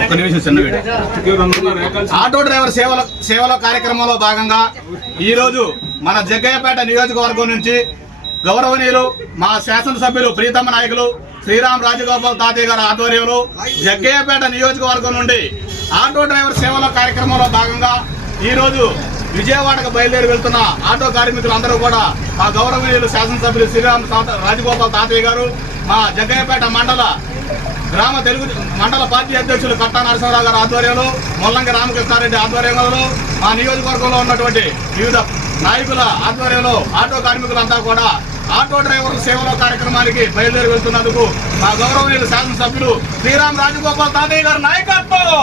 ఒక్క నిమిషం చిన్న ఆటో డ్రైవర్ సేవల సేవల కార్యక్రమంలో భాగంగా ఈ రోజు మన జగ్గయ్యపేట నియోజకవర్గం నుంచి గౌరవనీయులు మా శాసనసభ్యులు ప్రీతమ నాయకులు శ్రీరామ్ రాజగోపాల్ తాతయ్య గారి ఆధ్వర్యంలో జగ్గయ్యపేట నియోజకవర్గం నుండి ఆటో డ్రైవర్ సేవల కార్యక్రమంలో భాగంగా ఈ రోజు విజయవాడకు బయలుదేరి వెళ్తున్న ఆటో కార్మికులందరూ కూడా మా గౌరవనీయులు శాసనసభ్యులు శ్రీరామ్ తాత రాజగోపాల్ తాతయ్య గారు మా జగ్గయ్యపేట మండల గ్రామ తెలుగు మండల పార్టీ అధ్యక్షులు కట్టా నరసింహరావు గారి ఆధ్వర్యంలో ముల్లంగి రామకృష్ణారెడ్డి ఆధ్వర్యంలో మా నియోజకవర్గంలో ఉన్నటువంటి వివిధ నాయకుల ఆధ్వర్యంలో ఆటో కార్మికులంతా కూడా ఆటో డ్రైవర్ల సేవల కార్యక్రమానికి బయలుదేరి వెళ్తున్నందుకు మా గౌరవనీయులు శాసనసభ్యులు శ్రీరామ్ రాజగోపాల్ తాతయ్య గారి నాయకత్వం!